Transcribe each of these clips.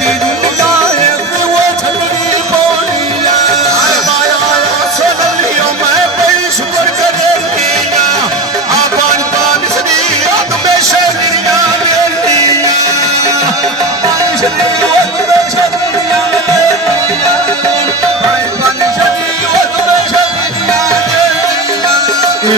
दी दुनिया वो छतरी बोलिया माया सोलियो मैं बड़ी शुक्र करे दिया आपान पान सदी में शरीरिया मेलिया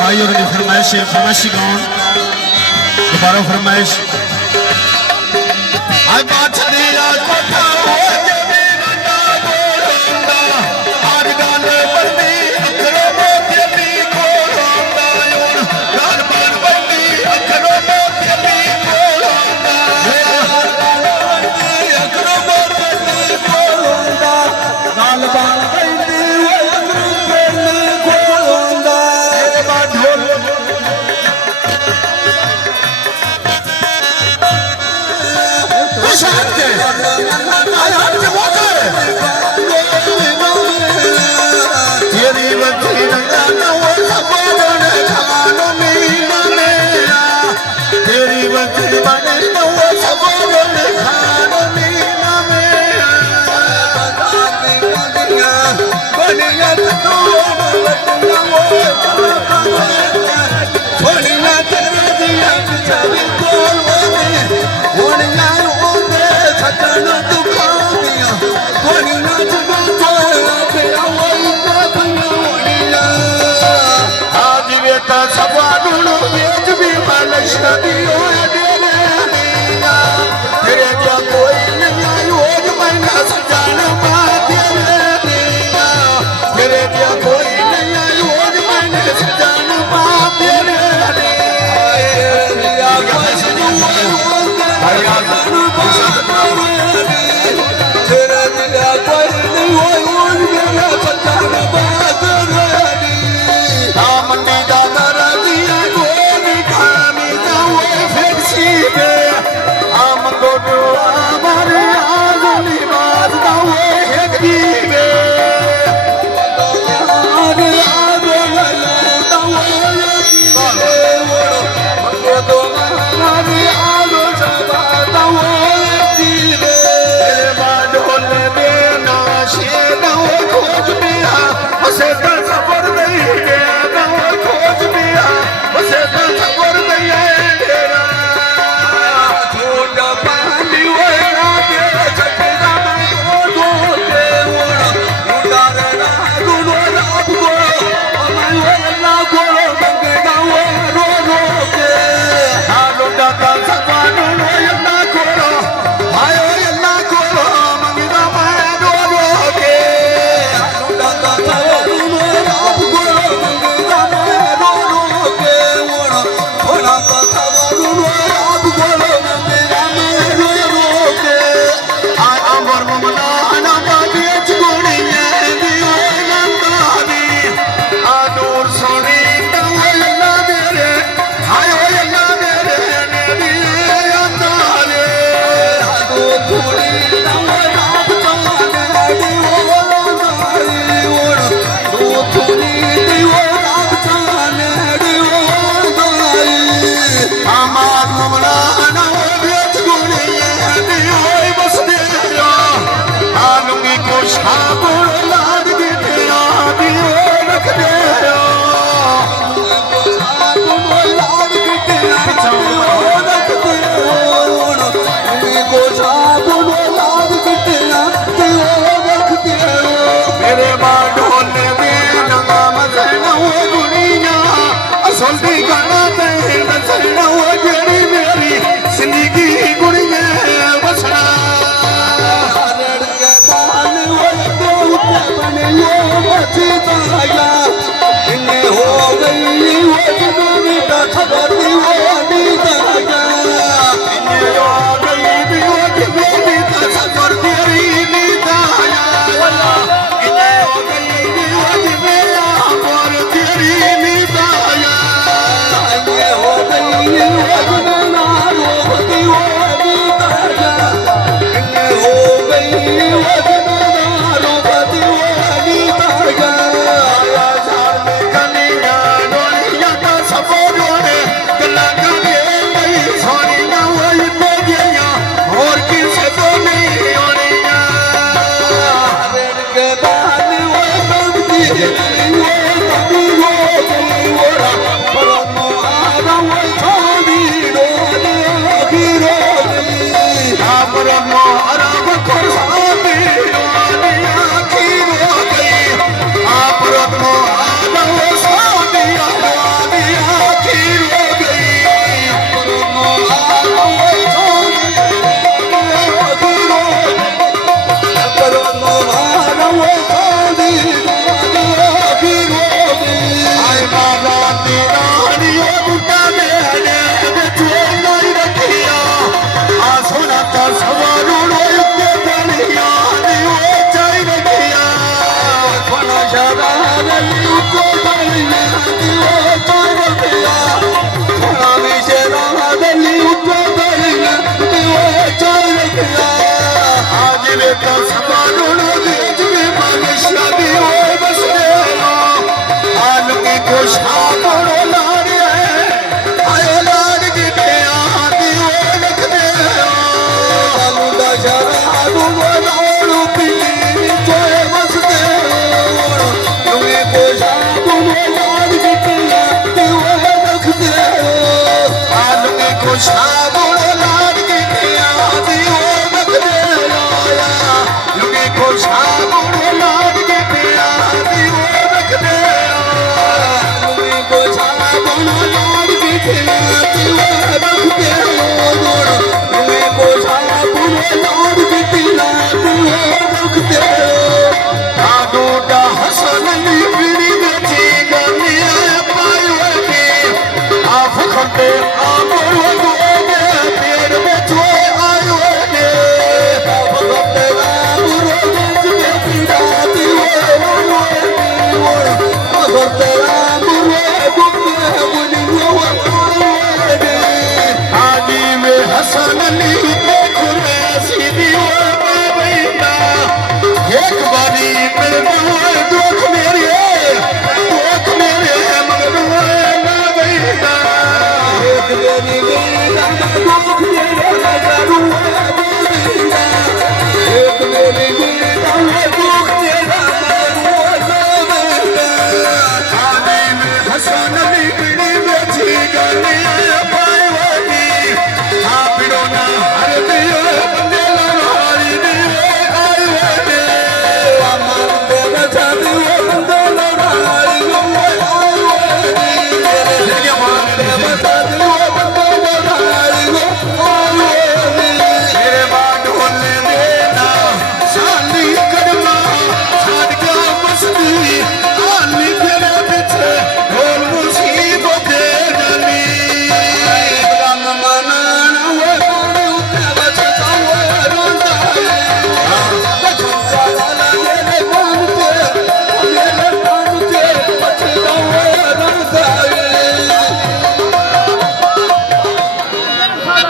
भाइयों की फरमाइश है फरमाइशी गाउन दोबारा फरमाइश आई बात दिया कोठा हो जबे रंगा बोलंदा आज गान बंदी अखरो मोती भी कोलंदा योन गान बान बंदी अखरो मोती भी कोलंदा अखरो मोती भी कोलंदा गान बान बंदी शाबड़ो लाड़ आयो लाड़ की प्यादी रख दे शराबू बोलो पी जोए मस दे तुम्हें को शाबड़ो लाड़ की प्यादी रख दे आलूगे को शाबड़ो लाड़ की प्यादी रख दे लुगे को शाबड़ो लाड़ की प्यादी रख दे लुगे को शाबड़ो लाड़ की प्यादी रख दे लुगे को शाबड़ो लाड़ की प्यादी रख दे आदो दा हसन नी पीड़ी बेची गलिया पायो ने आप खंडे आमरो गोगे पेड़ में छोए आयो ने आप खंडे आमरो गोगे पीड़ाती वो खंडे आमरो गोगे बुली वो ने आदि में हसन नी खुरे सीधी वो बैठा एक बारी मेरे बहुए दुख मेरे मगर ना बैठा एक बारी मेरा दुख मेरे मगर एक बारी मेरा दुख तेरा मगर आदि में हसन ली